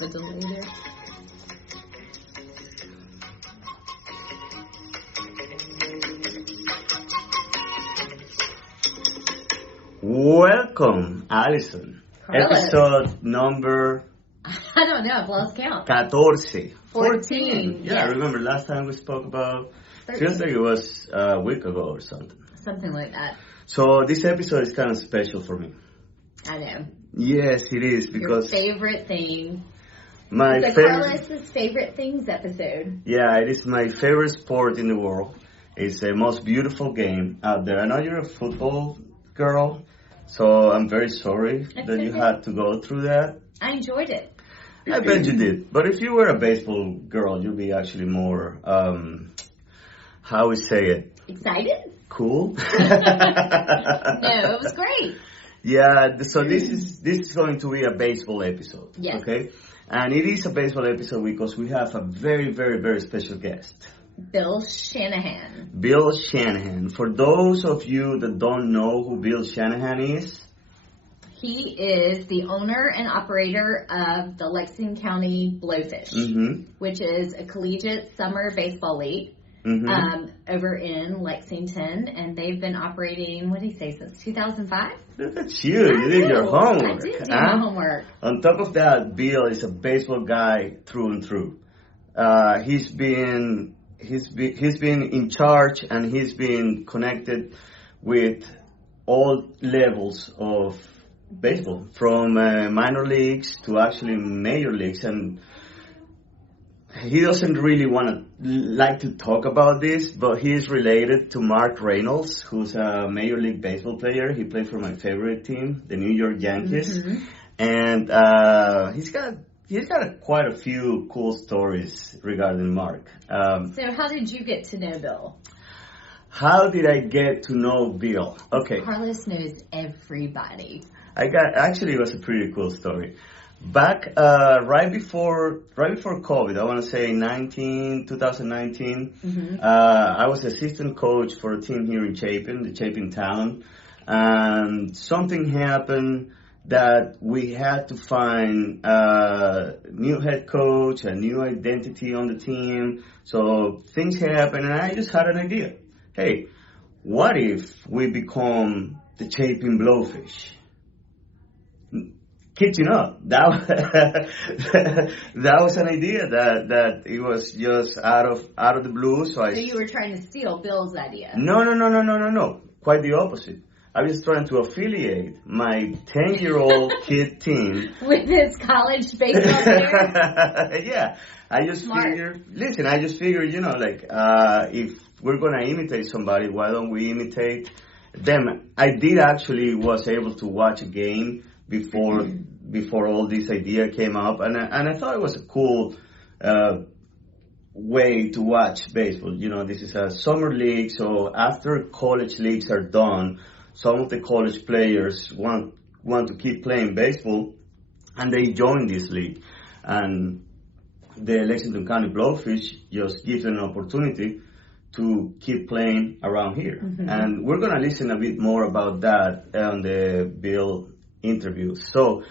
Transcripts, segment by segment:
with the delay there. Welcome, Allison. Carlos. Episode number... I don't know. I've lost count. 14. Yeah, I remember last time we spoke about... 13. Feels like it was a week ago or something. Something like that. So this episode is kind of special for me. I know. Yes, it is because... Your favorite thing. My it's Carlos's favorite things episode. Yeah, it is my favorite sport in the world. It's the most beautiful game out there. I know you're a football girl, so I'm very sorry that you had to go through that. I enjoyed it. I bet you did. But if you were a baseball girl, you'd be actually more, how we say it? Excited? Cool? No, it was great. Yeah, so this is going to be a baseball episode. Yes. Okay? And it is a baseball episode because we have a very, very, very special guest. Bill Shanahan. Bill Shanahan. For those of you that don't know who Bill Shanahan is, he is the owner and operator of the Lexington County Blowfish, which is a collegiate summer baseball league over in Lexington. And they've been operating, what did he say, since 2005? That's you. You did your homework. I did do my homework. On top of that, Bill is a baseball guy through and through. He's been in charge and he's been connected with all levels of baseball, from minor leagues to actually major leagues, and he doesn't really like to talk about this, but he is related to Mark Reynolds, who's a major league baseball player. He played for my favorite team, the New York Yankees, and he's got quite a few cool stories regarding Mark. So how did you get to know Bill? How did I get to know Bill? Okay. Carlos knows everybody. It was a pretty cool story. Back right before COVID, I want to say 2019, I was assistant coach for a team here in Chapin, the Chapin Town, and something happened that we had to find a new head coach, a new identity on the team. So things happened, and I just had an idea. Hey, what if we become the Chapin Blowfish? Kid you not, that was an idea that it was just out of the blue. So you were trying to steal Bill's idea? No. Quite the opposite. I was trying to affiliate my 10-year-old kid team with his college baseball player. Yeah, I just figured, if we're gonna imitate somebody, why don't we imitate them? I did actually was able to watch a game before all this idea came up, and I thought it was a cool way to watch baseball. This is a summer league, so after college leagues are done, some of the college players want to keep playing baseball, and they join this league. And the Lexington County Blowfish just gives them an opportunity to keep playing around here. And we're going to listen a bit more about that on the Bill interview. So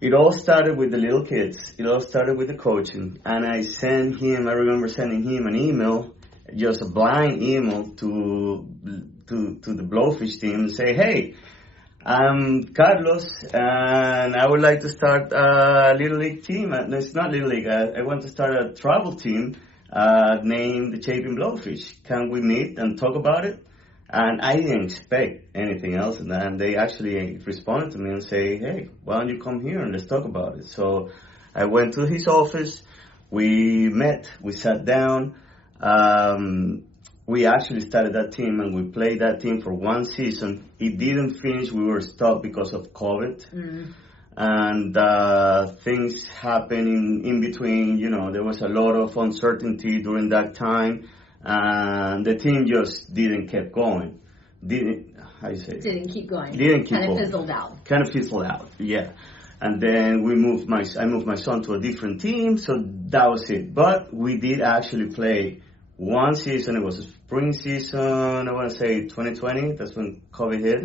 it all started with the little kids. It all started with the coaching. And I remember sending him an email, just a blind email to the Blowfish team and say, hey, I'm Carlos, and I would like to start a Little League team. No, it's not Little League. I want to start a travel team named the Chapin Blowfish. Can we meet and talk about it? And I didn't expect anything else than that. And they actually responded to me and say, hey, why don't you come here and let's talk about it? So I went to his office. We met. We sat down. We actually started that team, and we played that team for one season. It didn't finish. We were stopped because of COVID. And things happened in between. There was a lot of uncertainty during that time. And the team just didn't keep going. Didn't keep going. Didn't keep going. Kind of fizzled out. Kind of fizzled out, yeah. And then I moved my son to a different team, so that was it. But we did actually play one season. It was a spring season, I want to say 2020. That's when COVID hit.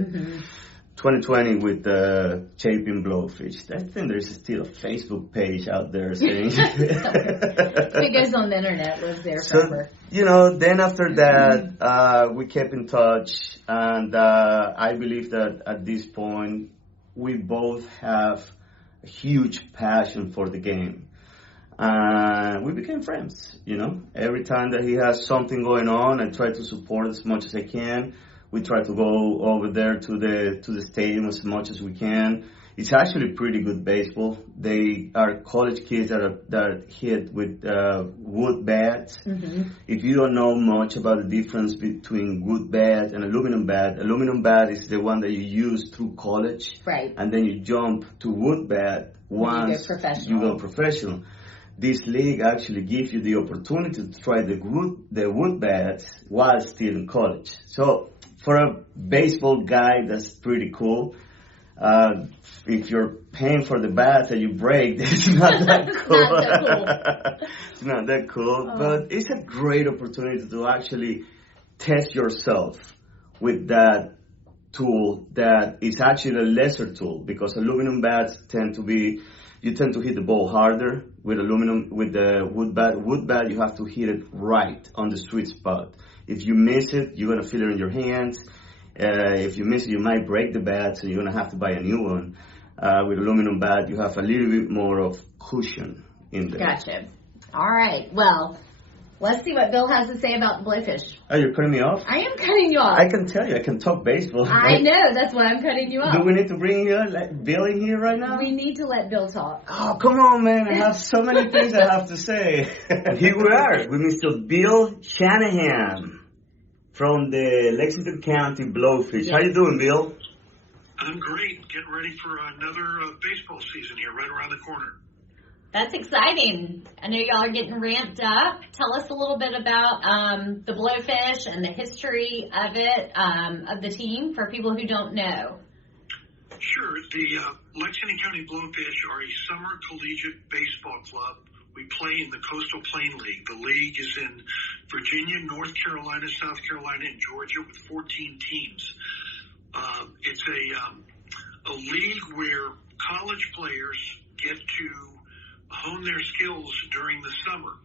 2020 with the Chapin Blowfish. I think there's still a Facebook page out there saying. It goes on the internet, lives there forever. Then after that, we kept in touch, and I believe that at this point, we both have a huge passion for the game. We became friends, Every time that he has something going on, I try to support as much as I can. We try to go over there to the stadium as much as we can. It's actually pretty good baseball. They are college kids that hit with wood bats. Mm-hmm. If you don't know much about the difference between wood bat and aluminum bat is the one that you use through college. Right. And then you jump to wood bat once you go professional. This league actually gives you the opportunity to try the wood bats while still in college. So for a baseball guy, that's pretty cool. If you're paying for the bat that you break, it's not that cool. It's not that cool, but it's a great opportunity to actually test yourself with that tool that is actually a lesser tool, because aluminum bats you tend to hit the ball harder. With the wood bat, you have to hit it right on the sweet spot. If you miss it, you're going to feel it in your hands. If you miss it, you might break the bat, so you're going to have to buy a new one. With aluminum bat, you have a little bit more of cushion in there. Gotcha. All right. Well, let's see what Bill has to say about the Blowfish. Oh, you're cutting me off? I am cutting you off. I can tell you, I can talk baseball. I know, that's why I'm cutting you off. Do we need to bring Bill in here right now? We need to let Bill talk. Oh, come on, man. I have so many things I have to say. Here we are with Mr. Bill Shanahan from the Lexington County Blowfish. Yes. How you doing, Bill? I'm great. Getting ready for another baseball season here, right around the corner. That's exciting. I know y'all are getting ramped up. Tell us a little bit about the Blowfish and the history of it, of the team, for people who don't know. Sure. The Lexington County Blowfish are a summer collegiate baseball club. We play in the Coastal Plain League. The league is in Virginia, North Carolina, South Carolina, and Georgia with 14 teams. It's a league where college players get to hone their skills during the summer.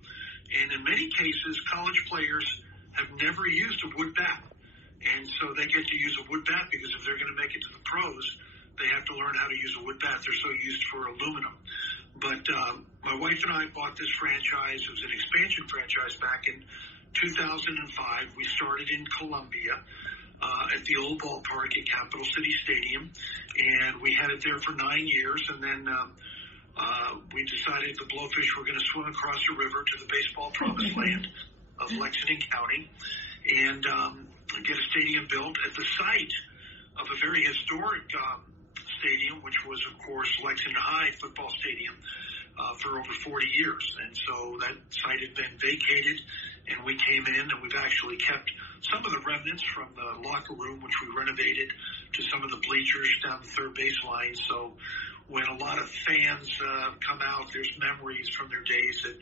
And in many cases, college players have never used a wood bat. And so they get to use a wood bat because if they're going to make it to the pros, they have to learn how to use a wood bat. They're so used for aluminum. But my wife and I bought this franchise. It was an expansion franchise back in 2005. We started in Columbia at the old ballpark at Capital City Stadium. And we had it there for 9 years. And then we decided the Blowfish were going to swim across the river to the baseball promised land of Lexington County and get a stadium built at the site of a very historic stadium, which was, of course, Lexington High football stadium for over 40 years. And so that site had been vacated, and we came in, and we've actually kept some of the remnants from the locker room, which we renovated, to some of the bleachers down the third base line. So when a lot of fans come out, there's memories from their days at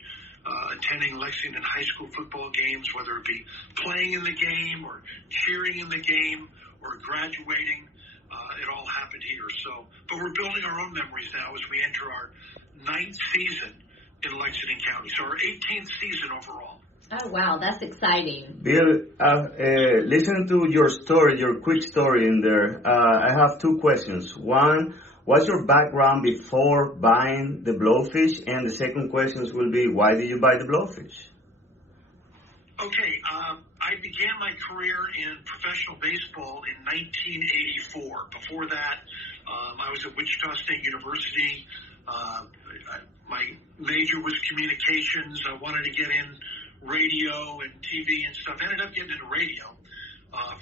attending Lexington high school football games, whether it be playing in the game or cheering in the game or graduating. It all happened here. But we're building our own memories now as we enter our 9th season in Lexington County. So our 18th season overall. Oh, wow. That's exciting. Bill, listen to your story, your quick story in there. I have 2 questions. One, what's your background before buying the Blowfish? And the second question will be, why did you buy the Blowfish? Okay, I began my career in professional baseball in 1984. Before that, I was at Wichita State University. My major was communications. I wanted to get in radio and TV and stuff. I ended up getting into radio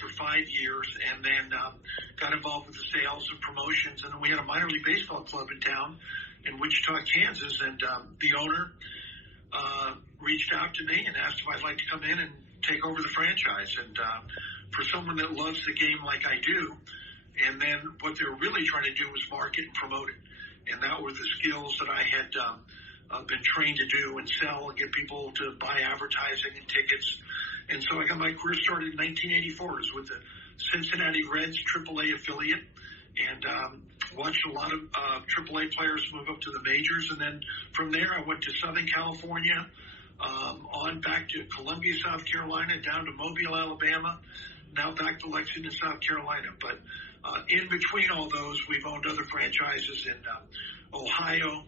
for 5 years, and then got involved with the sales and promotions. And then we had a minor league baseball club in town in Wichita, Kansas, and the owner reached out to me and asked if I'd like to come in and take over the franchise. And for someone that loves the game like I do, and then what they're really trying to do is market and promote it. And that were the skills that I had been trained to do and sell and get people to buy advertising and tickets. And so I got my career started in 1984. It was with the Cincinnati Reds AAA affiliate and watched a lot of AAA players move up to the majors. And then from there, I went to Southern California, on back to Columbia, South Carolina, down to Mobile, Alabama, now back to Lexington, South Carolina. But in between all those, we've owned other franchises in Ohio,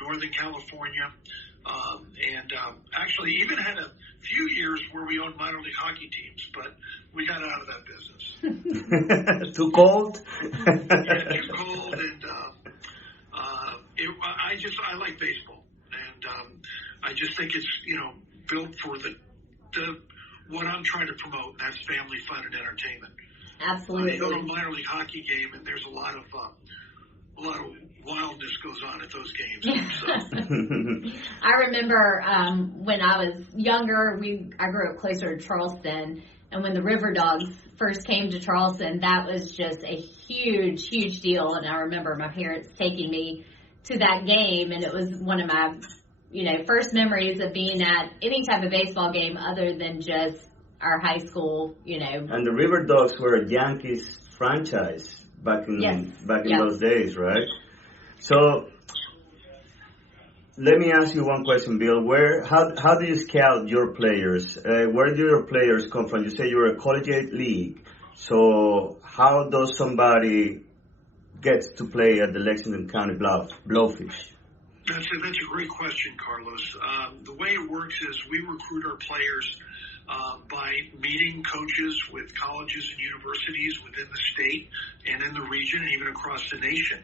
Northern California, and actually even had a few years where we owned minor league hockey teams, but we got out of that business. Too cold? Yeah, too cold, and I like baseball, and I just think it's built for the what I'm trying to promote, and that's family fun and entertainment. Absolutely. You go to a minor league hockey game, and there's a lot of wildness goes on at those games. So. I remember when I was younger, I grew up closer to Charleston, and when the River Dogs first came to Charleston, that was just a huge, huge deal. And I remember my parents taking me to that game, and it was one of my first memories of being at any type of baseball game other than just our high school, And the River Dogs were a Yankees franchise back in those days, right? So let me ask you one question, Bill. How do you scout your players? Where do your players come from? You say you're a collegiate league. So how does somebody get to play at the Lexington County Blowfish? That's a great question, Carlos. The way it works is we recruit our players by meeting coaches with colleges and universities within the state and in the region and even across the nation.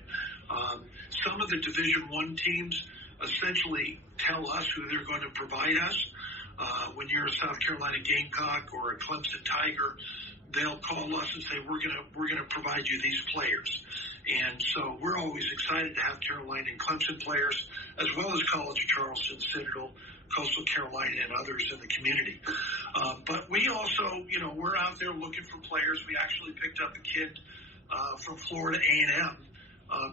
Some of the Division I teams essentially tell us who they're going to provide us. When you're a South Carolina Gamecock or a Clemson Tiger, they'll call us and say, we're gonna provide you these players. And so we're always excited to have Carolina and Clemson players, as well as College of Charleston, Citadel, Coastal Carolina, and others in the community. But we also, we're out there looking for players. We actually picked up a kid from Florida A&M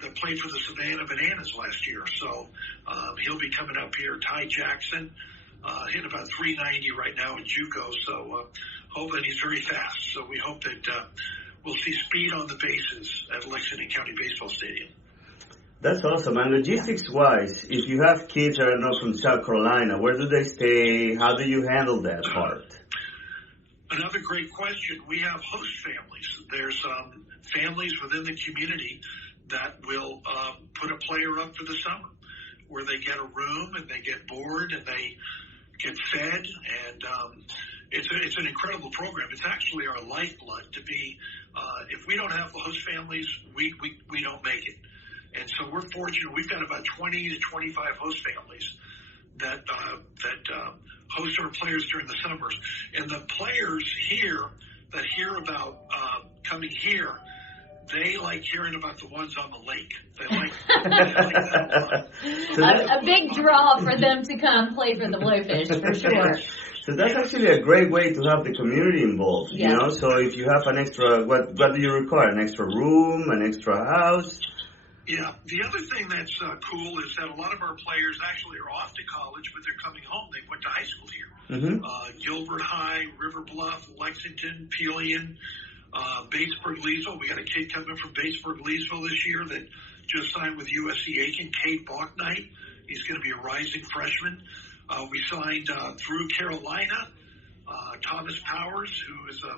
that played for the Savannah Bananas last year. So he'll be coming up here. Ty Jackson, hitting about 390 right now in JUCO. So hopefully he's very fast. So we hope that we'll see speed on the bases at Lexington County Baseball Stadium. That's awesome. And logistics-wise, if you have kids that are not from South Carolina, where do they stay? How do you handle that part? Another great question. We have host families. There's families within the community that will put a player up for the summer, where they get a room and they get board and they get fed, and it's an incredible program. It's actually our lifeblood. To be, if we don't have the host families, we don't make it. And so we're fortunate. We've got about 20 to 25 host families that host our players during the summers. And the players here that hear about coming here, they like hearing about the ones on the lake. They like that a lot. A big draw for them to come play for the Blowfish, for sure. So that's actually a great way to have the community involved, So if you have an extra, what do you require? An extra room, an extra house? Yeah. The other thing that's cool is that a lot of our players actually are off to college, but they're coming home. They went to high school here. Mm-hmm. Gilbert High, River Bluff, Lexington, Pelion, Batesburg-Leesville. We got a kid coming from Batesburg-Leesville this year that just signed with USC Aiken, Cade Balknight. He's going to be a rising freshman. We signed through Carolina, Thomas Powers, who is a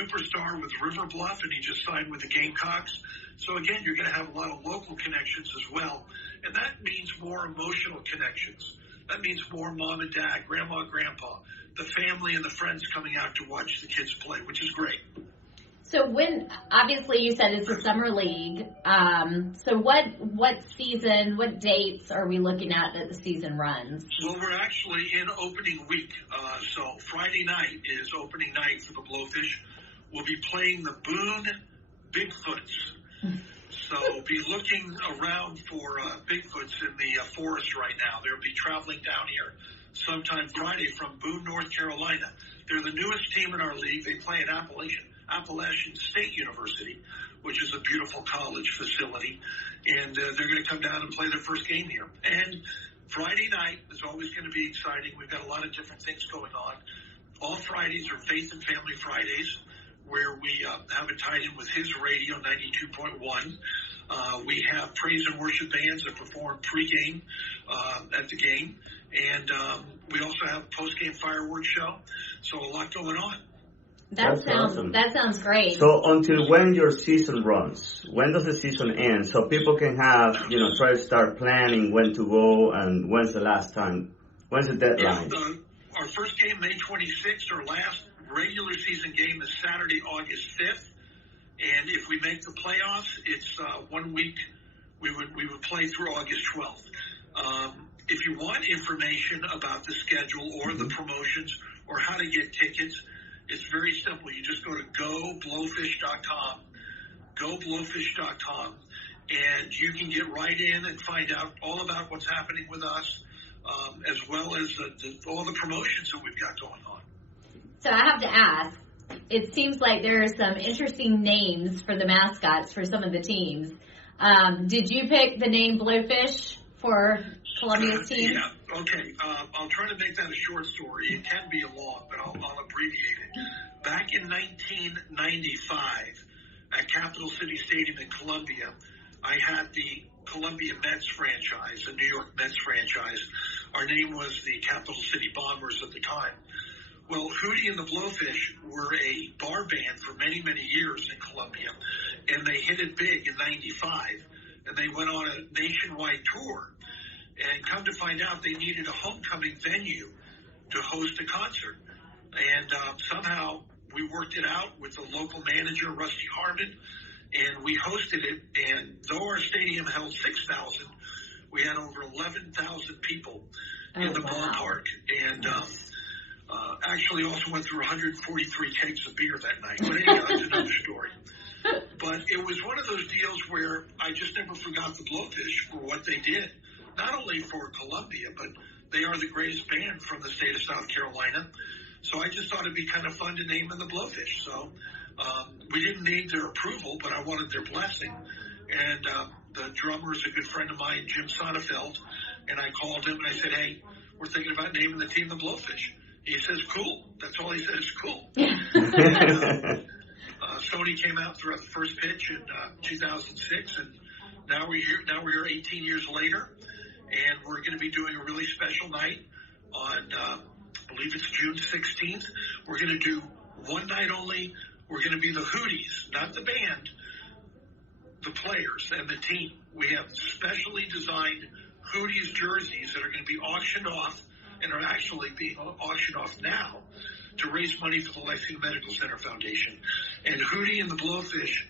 superstar with River Bluff, and he just signed with the Gamecocks. So again, you're going to have a lot of local connections as well, and that means more emotional connections. That means more mom and dad, grandma, grandpa, the family and the friends coming out to watch the kids play, which is great. So obviously you said it's a summer league. So what season, what dates are we looking at that the season runs? Well, we're actually in opening week. So Friday night is opening night for the Blowfish. We'll be playing the Boone Bigfoots. So be looking around for Bigfoots in the forest right now. They'll be traveling down here sometime Friday from Boone, North Carolina. They're the newest team in our league. They play at Appalachian State University, which is a beautiful college facility, and they're going to come down and play their first game here. And Friday night is always going to be exciting. We've got a lot of different things going on. All Fridays are Faith and Family Fridays, where we have it tied in with his radio, 92.1. We have praise and worship bands that perform pregame at the game. And we also have a post-game fireworks show. So a lot going on. That's awesome. That sounds great. So until when your season runs? When does the season end? So people can have, try to start planning when to go and when's the last time? When's the deadline? Yeah, our first game, May 26th. Our last regular season game is Saturday, August 5th. And if we make the playoffs, it's 1 week. We would play through August 12th. If you want information about the schedule or the promotions or how to get tickets, it's very simple. You just go to goblowfish.com, goblowfish.com, and you can get right in and find out all about what's happening with us, as well as all the promotions that we've got going on. So I have to ask, it seems like there are some interesting names for the mascots for some of the teams. Did you pick the name Blowfish for Columbia's team? Yeah, okay. I'll try to make that a short story. It can be long, but I'll abbreviate it. Back in 1995, at Capital City Stadium in Columbia, I had the Columbia Mets franchise, the New York Mets franchise. Our name was the Capital City Bombers at the time. Well, Hootie and the Blowfish were a bar band for many, many years in Columbia, and they hit it big in 95, and they went on a nationwide tour. And come to find out, they needed a homecoming venue to host a concert. And somehow we worked it out with the local manager, Rusty Harmon, and we hosted it. And though our stadium held 6,000, we had over 11,000 people in the ballpark. And actually also went through 143 kegs of beer that night. But anyway, that's another story. But it was one of those deals where I just never forgot the Blowfish for what they did. Not only for Columbia, but they are the greatest band from the state of South Carolina. So I just thought it'd be kind of fun to name them the Blowfish. So we didn't need their approval, but I wanted their blessing. And the drummer is a good friend of mine, Jim Sonnefeld. And I called him and I said, hey, we're thinking about naming the team the Blowfish. He says, cool. That's all he said is cool. And, Sony came out throughout the first pitch in 2006, and now we're here. Now we're 18 years later, and we're going to be doing a really special night on, I believe it's June 16th. We're going to do one night only. We're going to be the Hooties, not the band, the players and the team. We have specially designed Hooties jerseys that are going to be auctioned off and are actually being auctioned off now to raise money for the Lexington Medical Center Foundation. And Hootie and the Blowfish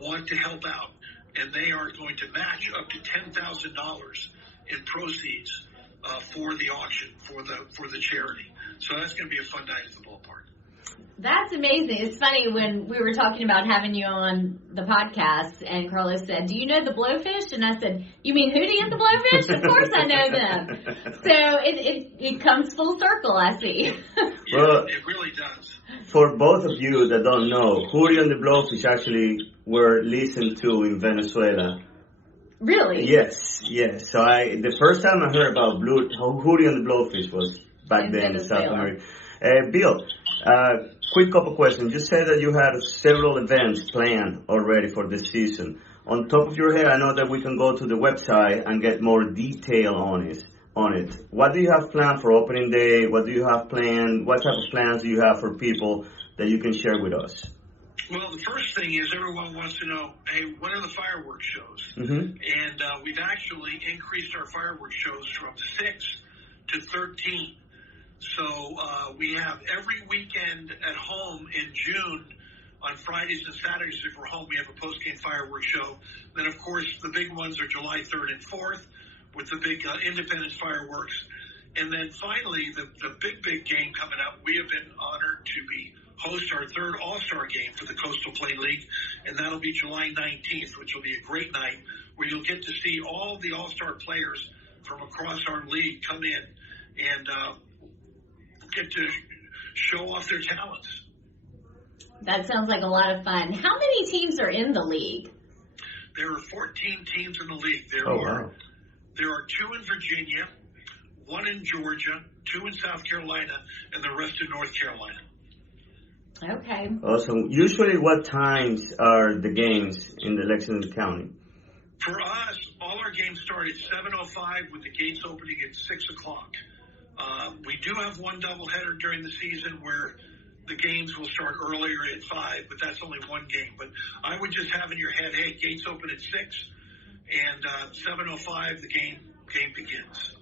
want to help out, and they are going to match up to $10,000 in proceeds for the auction, for the charity. So that's going to be a fun night at the ballpark. That's amazing. It's funny when we were talking about having you on the podcast, and Carlos said, do you know the Blowfish? And I said, you mean Hootie and the Blowfish? Of course I know them. So it comes full circle, I see. Well, it really does. For both of you that don't know, Hootie and the Blowfish actually were listened to in Venezuela. Really? Yes. So the first time I heard about Hootie and the Blowfish was back then in South America. Bill, quick couple questions. You said that you had several events planned already for this season. On top of your head, I know that we can go to the website and get more detail on it. What do you have planned for opening day? What do you have planned? What type of plans do you have for people that you can share with us? Well, the first thing is everyone wants to know, hey, when are the fireworks shows? Mm-hmm. And we've actually increased our fireworks shows from 6 to 13. So we have every weekend at home in June, on Fridays and Saturdays if we're home, we have a post-game fireworks show. Then, of course, the big ones are July 3rd and 4th with the big Independence fireworks. And then finally, the big game coming up, we have been honored to host our third All-Star game for the Coastal Plain League, and that'll be July 19th, which will be a great night where you'll get to see all the All-Star players from across our league come in and get to show off their talents. That sounds like a lot of fun. How many teams are in the league? There are 14 teams in the league. There are 2 in Virginia, 1 in Georgia, 2 in South Carolina, and the rest in North Carolina. Okay. Awesome. Usually, what times are the games in the Lexington County? For us, all our games start at 7:05 with the gates opening at 6 o'clock. We do have one doubleheader during the season where the games will start earlier at 5, but that's only one game. But I would just have in your head, hey, gates open at 6, and 7:05 the game begins.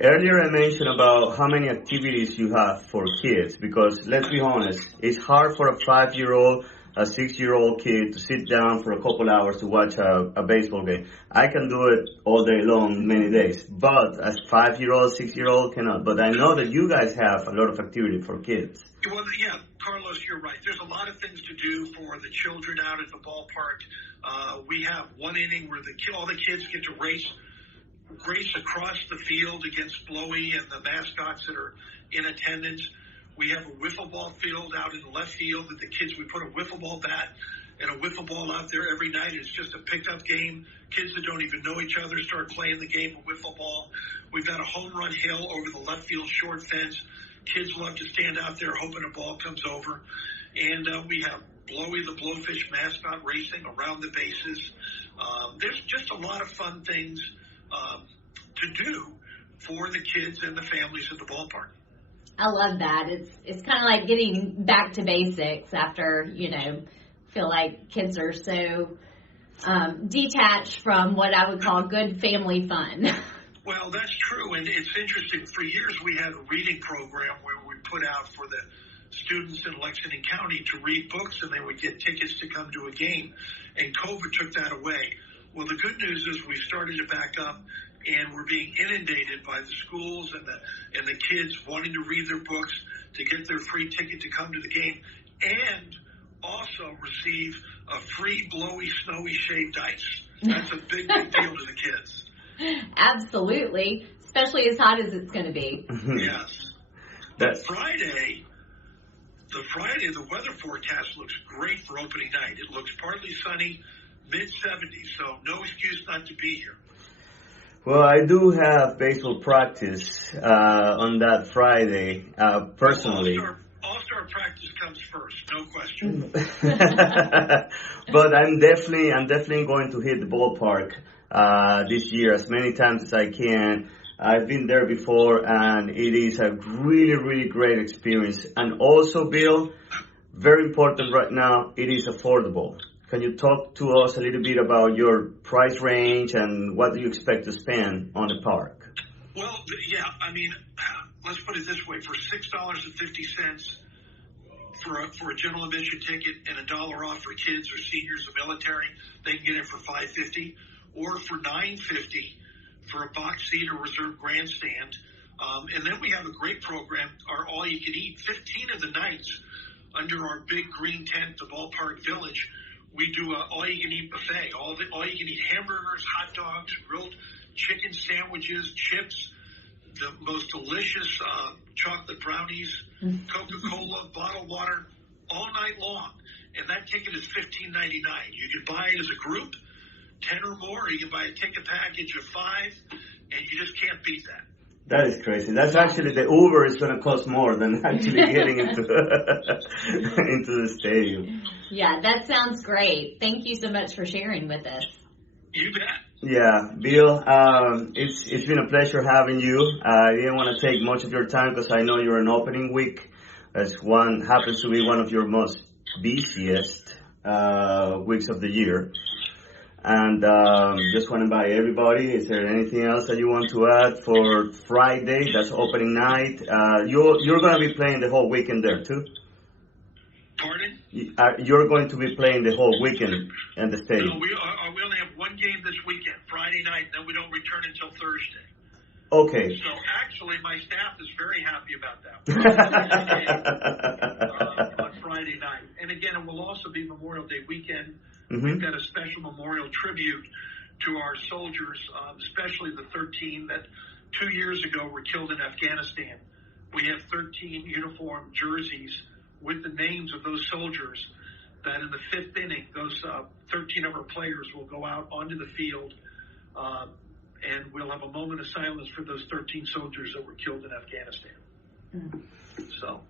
Earlier I mentioned about how many activities you have for kids, because let's be honest, it's hard for a 5-year-old, a 6-year-old kid to sit down for a couple hours to watch a baseball game. I can do it all day long, many days, but a 5-year-old, 6-year-old cannot. But I know that you guys have a lot of activity for kids. Well, yeah, Carlos, you're right. There's a lot of things to do for the children out at the ballpark. We have one inning where all the kids get to race across the field against Blowy and the mascots that are in attendance. We have a wiffle ball field out in the left field that we put a wiffle ball bat and a wiffle ball out there every night. It's just a pickup game. Kids that don't even know each other start playing the game of wiffle ball. We've got a home run hill over the left field short fence. Kids love to stand out there hoping a ball comes over. And we have Blowy the Blowfish mascot racing around the bases. There's just a lot of fun things to do for the kids and the families at the ballpark. I love that. It's kind of like getting back to basics after, feel like kids are so detached from what I would call good family fun. Well, that's true, and it's interesting. For years, we had a reading program where we put out for the students in Lexington County to read books, and they would get tickets to come to a game, and COVID took that away. Well, the good news is we started to back up, and we're being inundated by the schools and the kids wanting to read their books to get their free ticket to come to the game, and also receive a free Blowy Snowy shaved ice. That's a big deal to the kids. Absolutely, especially as hot as it's going to be. Yes. The Friday, the weather forecast looks great for opening night. It looks partly sunny, mid-70s, so no excuse not to be here. Well, I do have baseball practice on that Friday, personally. All-star practice comes first, no question. But I'm definitely going to hit the ballpark this year as many times as I can. I've been there before, and it is a really, really great experience. And also, Bill, very important right now, it is affordable. Can you talk to us a little bit about your price range and what do you expect to spend on the park? Well, yeah, let's put it this way. For $6.50 for a general admission ticket and $1 off for kids or seniors or military, they can get it for $5.50. Or for $9.50 for a box seat or reserved grandstand. And then we have a great program, our all-you-can-eat. 15 of the nights under our big green tent, the ballpark village, we do an all-you-can-eat buffet. All-you-can-eat hamburgers, hot dogs, grilled chicken sandwiches, chips, the most delicious chocolate brownies, Coca-Cola, bottled water, all night long. And that ticket is $15.99. You can buy it as a group, 10 or more. You can buy a ticket package of 5, and you just can't beat that. That is crazy. That's actually, the Uber is going to cost more than actually getting into the stadium. Yeah, that sounds great. Thank you so much for sharing with us. You bet. Yeah, Bill, it's been a pleasure having you. I didn't want to take much of your time because I know you're an opening week. Happens to be one of your most busiest weeks of the year. And just want to invite everybody. Is there anything else that you want to add for Friday? That's opening night. You're going to be playing the whole weekend there too? Pardon? You're going to be playing the whole weekend in the stadium? No, we only have one game this weekend, Friday night. Then we don't return until Thursday. Okay. So actually, my staff is very happy about that. On Friday night. And again, it will also be Memorial Day weekend. Mm-hmm. We've got a special memorial tribute to our soldiers, especially the 13 that 2 years ago were killed in Afghanistan. We have 13 uniform jerseys with the names of those soldiers that in the 5th inning, those 13 of our players will go out onto the field and we'll have a moment of silence for those 13 soldiers that were killed in Afghanistan. Mm-hmm. So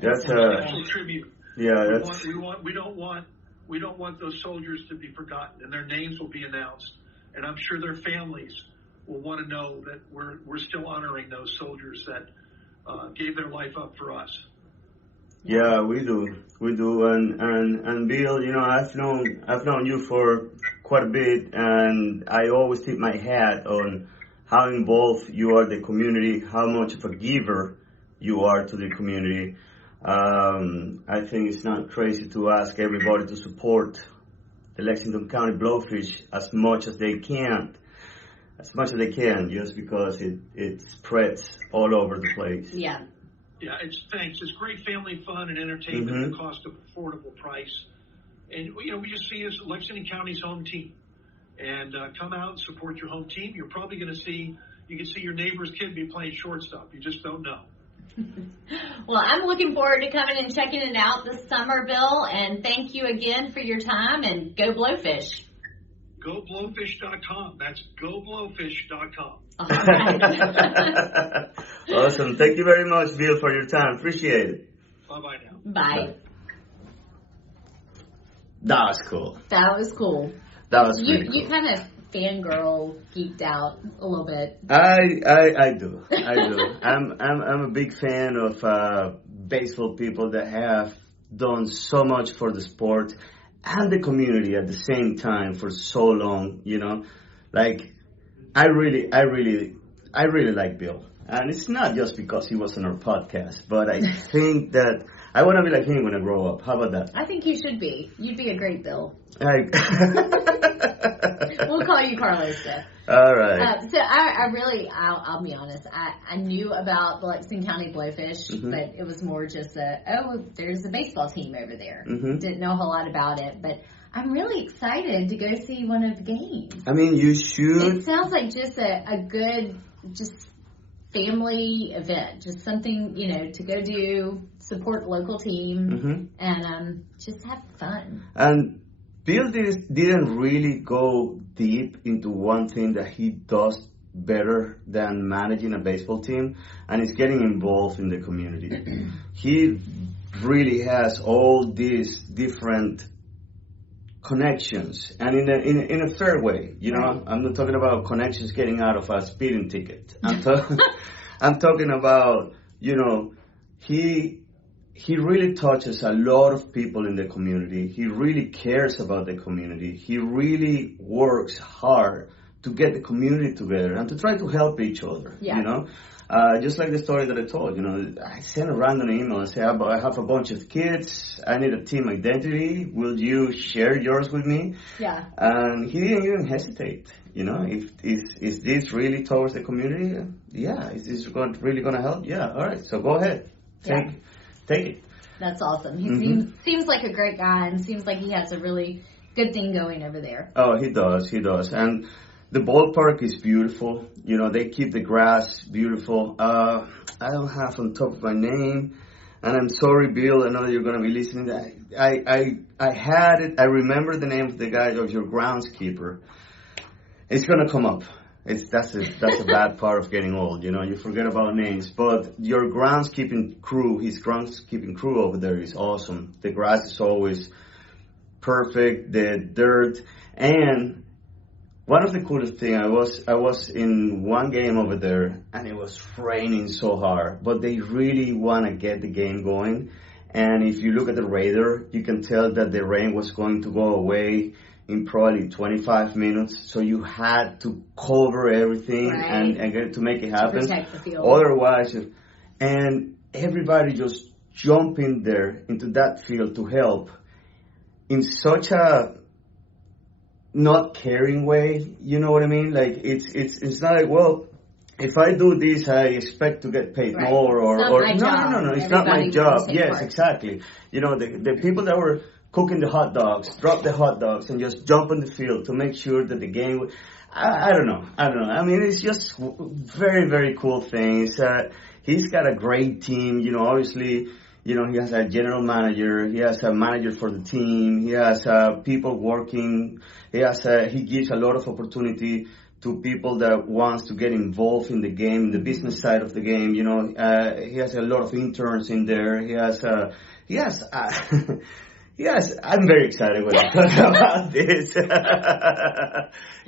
That's a tribute. Yeah, we don't want those soldiers to be forgotten, and their names will be announced. And I'm sure their families will want to know that we're still honoring those soldiers that gave their life up for us. Yeah, we do, and Bill, I've known you for quite a bit, and I always tip my hat on how involved you are in the community, how much of a giver you are to the community. I think it's not crazy to ask everybody to support the Lexington County Blowfish as much as they can, just because it spreads all over the place. Yeah. Yeah, thanks. It's great family fun and entertainment at the cost of affordable price. And, we just see as Lexington County's home team. And come out and support your home team. You're probably going to see your neighbor's kid be playing shortstop. You just don't know. Well, I'm looking forward to coming and checking it out this summer, Bill. And thank you again for your time. And go Blowfish. GoBlowfish.com. That's GoBlowfish.com. All right. Awesome. Thank you very much, Bill, for your time. Appreciate it. Bye-bye now. Bye. That was cool. That was cool. That was really cool. You kind of fangirl geeked out a little bit. I do. I'm a big fan of baseball people that have done so much for the sport and the community at the same time for so long. Like I really like Bill, and it's not just because he was on our podcast, but I think that I want to be like him when I grow up. How about that? I think you should be. You'd be a great Bill. We'll call you Carlos, Jeff. All right. So I'll be honest. I knew about the Lexington County Blowfish, but it was more just there's a baseball team over there. Didn't know a whole lot about it, but I'm really excited to go see one of the games. I mean, you should. It sounds like just a good, just family event, just something, to go do, support local team, and just have fun. And Bill didn't really go deep into one thing that he does better than managing a baseball team, and it's getting involved in the community. He really has all these different connections, and in a fair way. Right. I'm not talking about connections getting out of a speeding ticket. I'm talking about, he really touches a lot of people in the community. He really cares about the community. He really works hard to get the community together and to try to help each other. Yeah. Just like the story that I told, I sent a random email and said, I have a bunch of kids. I need a team identity. Will you share yours with me? Yeah. And he didn't even hesitate. Is this really towards the community? Yeah. Is this really going to help? Yeah. All right. So go ahead. Take it. That's awesome. He seems like a great guy and seems like he has a really good thing going over there. Oh, he does. And the ballpark is beautiful. They keep the grass beautiful. I don't have on top of my name, and I'm sorry, Bill. I know you're going to be listening. I had it. I remember the name of the guy, of your groundskeeper. It's going to come up. That's a bad part of getting old. You forget about names. But your groundskeeping crew, his groundskeeping crew over there is awesome. The grass is always perfect. The dirt. And one of the coolest things, I was in one game over there, and it was raining so hard. But they really want to get the game going. And if you look at the radar, you can tell that the rain was going to go away in probably 25 minutes, so you had to cover everything and get to make it happen. To protect the field. Otherwise, and everybody just jump in there into that field to help in such a not caring way. You know what I mean? Like it's not like, well, if I do this, I expect to get paid more, or no, it's not my job. Yes, exactly. The people that were cooking the hot dogs, drop the hot dogs, and just jump on the field to make sure that the game. I don't know. I mean, it's just very, very cool things. He's got a great team. Obviously, he has a general manager. He has a manager for the team. He has people working. He gives a lot of opportunity to people that wants to get involved in the game, the business side of the game. You know, he has a lot of interns in there. Yes, I'm very excited when I talk about this.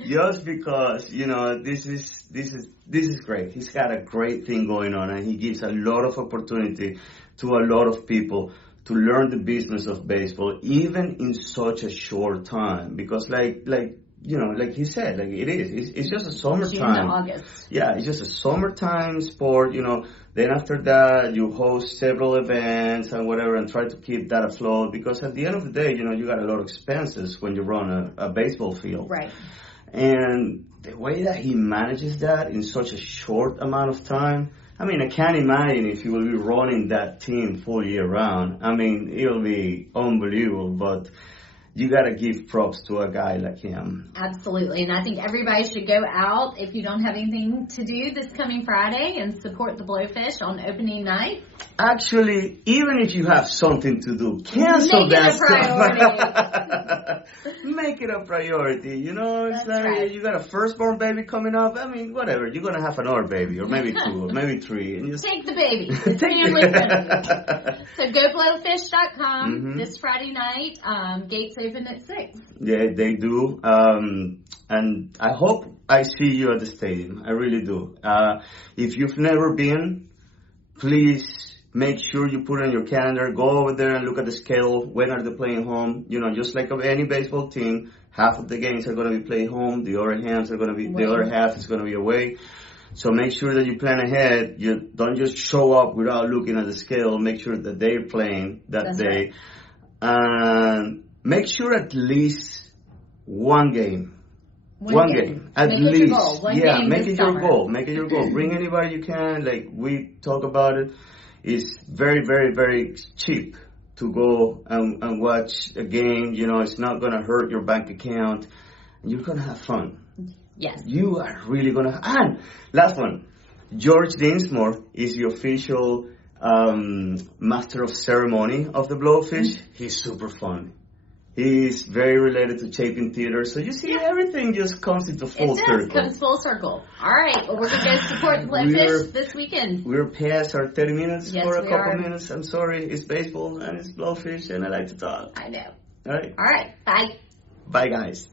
Just because, you know, this is great. He's got a great thing going on, and he gives a lot of opportunity to a lot of people to learn the business of baseball, even in such a short time. Because like you know, like he said, like it's just a summertime. June to August. Yeah, it's just a summertime sport, you know. Then after that, you host several events and whatever, and try to keep that afloat. Because at the end of the day, you know, you got a lot of expenses when you run a baseball field. Right. And the way that he manages that in such a short amount of time, I mean, I can't imagine if he will be running that team full year round. I mean, it'll be unbelievable, but you got to give props to a guy like him. Absolutely. And I think everybody should go out, if you don't have anything to do this coming Friday, and support the Blowfish on opening night. Actually, even if you have something to do, cancel that stuff. Make it a priority. You know, it's That's like right. You got a firstborn baby coming up. I mean, whatever. You're going to have another baby, or maybe two, or maybe three. And just Take the baby. It's family friendly. So goblowfish.com this Friday night. Gates open at 6. Yeah, they do. And I hope I see you at the stadium. I really do. If you've never been, please make sure you put it on your calendar. Go over there and look at the schedule. When are they playing home? You know, just like any baseball team, half of the games are going to be played home. The other half is going to be away. So make sure that you plan ahead. You don't just show up without looking at the schedule. Make sure that they're playing that day. Right. And make sure at least one game. One game. At least. Yeah, make it your goal. Make it your goal. Bring anybody you can. Like we talk about it. It's very, very, very cheap to go and watch a game. You know, it's not going to hurt your bank account. You're going to have fun. Yes. You are really going to. And last one. George Dinsmore is the official master of ceremony of the Blowfish. He's super fun. He's very related to Chapin Theater. So you see, everything just comes into full circle. It comes full circle. All right. Well, we're going to go support the Blowfish this weekend. We're past our 30 minutes for a couple are. minutes. I'm sorry. It's baseball and it's Blowfish and I like to talk. I know. All right. All right. Bye. Bye, guys.